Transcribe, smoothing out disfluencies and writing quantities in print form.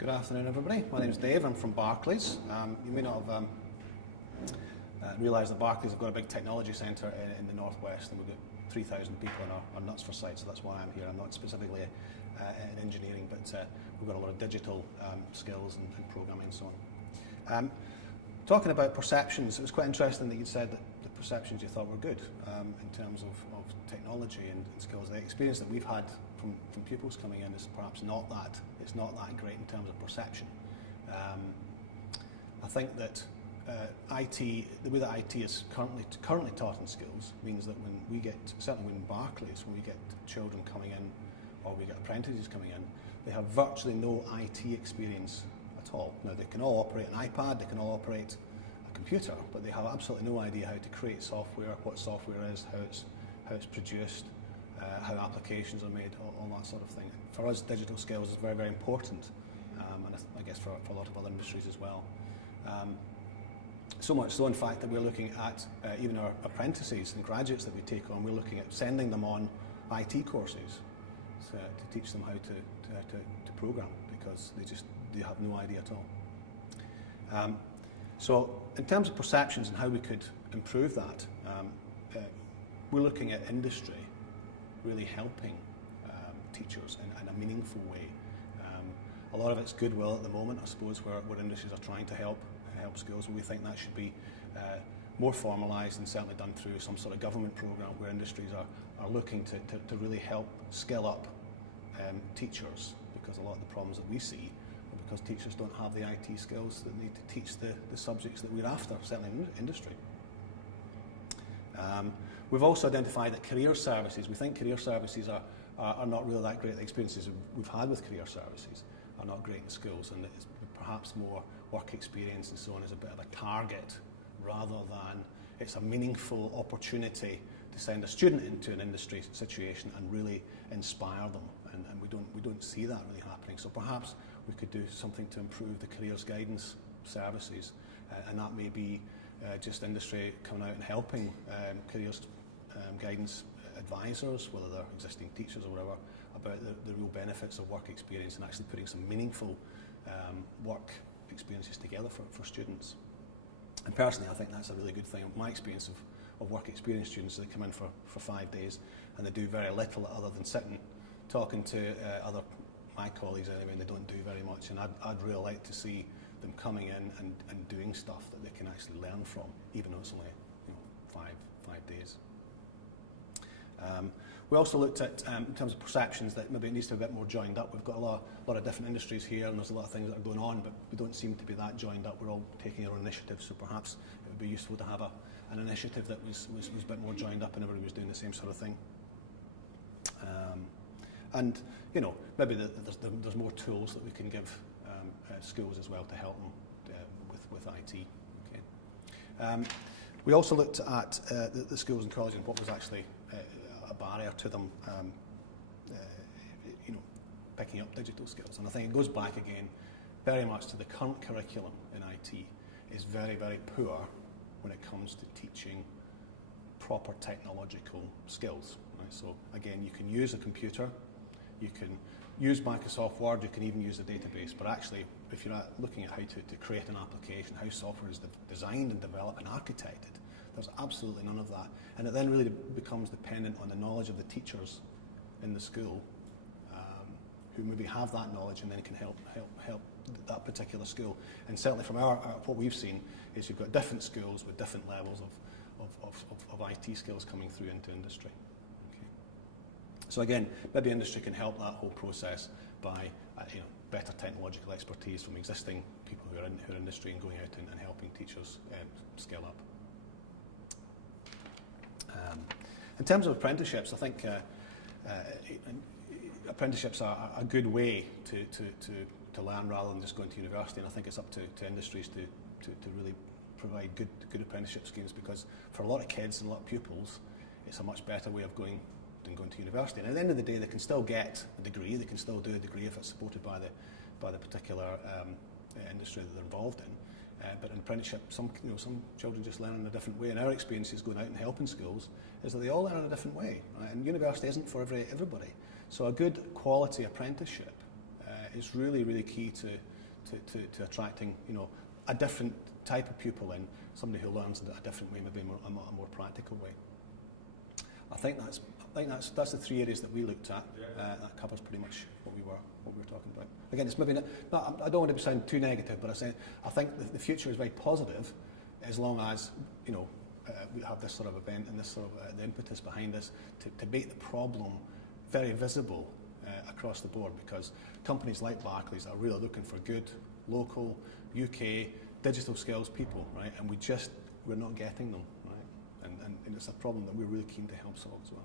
Good afternoon, everybody. My name is Dave. I'm from Barclays. You may not have realised that Barclays have got a big technology centre in the northwest, and we've got 3,000 people on our Knutsford site, so that's why I'm here. I'm not specifically in engineering, but we've got a lot of digital skills and programming and so on. Talking about perceptions, it was quite interesting that you said that the perceptions you thought were good in terms of technology and skills. The experience that we've had from pupils coming in is perhaps not that. It's not that great in terms of perception. I think that IT, the way that IT is currently taught in schools, means that when we get, certainly when Barclays, when we get children coming in, or we get apprentices coming in, they have virtually no IT experience at all. Now, they can all operate an iPad, they can all operate a computer, but they have absolutely no idea how to create software, what software is, how it's produced, how applications are made, all that sort of thing. For us, digital skills is very, very important, and I guess for a lot of other industries as well. So much so, in fact, that we're looking at even our apprentices and graduates that we take on, we're looking at sending them on IT courses to teach them how to program, because they have no idea at all. So in terms of perceptions and how we could improve that, we're looking at industry really helping teachers in a meaningful way. A lot of it's goodwill at the moment, I suppose, where industries are trying to help schools, and we think that should be more formalised and certainly done through some sort of government programme where industries are looking to really help skill up teachers, because a lot of the problems that we see are because teachers don't have the IT skills that they need to teach the subjects that we're after, certainly in industry. We've also identified that career services, we think career services are not really that great. The experiences we've had with career services are not great in schools, and it's perhaps more work experience and so on is a bit of a target rather than it's a meaningful opportunity to send a student into an industry situation and really inspire them, and we don't see that really happening. So perhaps we could do something to improve the careers guidance services, and that may be just industry coming out and helping careers guidance advisors, whether they're existing teachers or whatever, about the real benefits of work experience and actually putting some meaningful work experiences together for students. And personally, I think that's a really good thing. My experience of work experience students, they come in for 5 days and they do very little other than sitting, talking to my colleagues anyway, and they don't do very much. And I'd really like to see them coming in and doing stuff that they can actually learn from, even though it's only 5 days. We also looked at, in terms of perceptions, that maybe it needs to be a bit more joined up. We've got a lot of different industries here, and there's a lot of things that are going on, but we don't seem to be that joined up. We're all taking our own initiatives, so perhaps it would be useful to have an initiative that was a bit more joined up and everybody was doing the same sort of thing. And maybe there's more tools that we can give schools as well to help them with IT. Okay. We also looked at the schools and colleges and what was actually a barrier to them, picking up digital skills. And I think it goes back again very much to the current curriculum in IT is very, very poor when it comes to teaching proper technological skills. Right? So again, you can use a computer, you can use Microsoft Word, you can even use a database, but actually if you're looking at how to create an application, how software is designed and developed and architected, there's absolutely none of that. And it then really becomes dependent on the knowledge of the teachers in the school who maybe have that knowledge and then can help that particular school. And certainly from what we've seen is you've got different schools with different levels of IT skills coming through into industry. Okay. So again, maybe industry can help that whole process by better technological expertise from existing people who are in industry and going out and helping teachers scale up. In terms of apprenticeships, I think apprenticeships are a good way to learn rather than just going to university, and I think it's up to industries to really provide good apprenticeship schemes, because for a lot of kids and a lot of pupils, it's a much better way of going than going to university. And at the end of the day, they can still get a degree, they can still do a degree if it's supported by the particular industry that they're involved in. But in apprenticeship, some children just learn in a different way. And our experiences going out and helping schools is that they all learn in a different way. Right? And university isn't for everybody. So a good quality apprenticeship is really, really key to attracting, you know, a different type of pupil in, somebody who learns a different way, maybe a more practical way. I think that's the three areas that we looked at. That covers pretty much what we were talking about. Again, it's maybe not I don't want to sound too negative, but I think the future is very positive, as long as, you know, we have this sort of event and this sort of the impetus behind us to make the problem very visible across the board, because companies like Barclays are really looking for good local UK digital skills people, right? And we're not getting them, right? And it's a problem that we're really keen to help solve as well.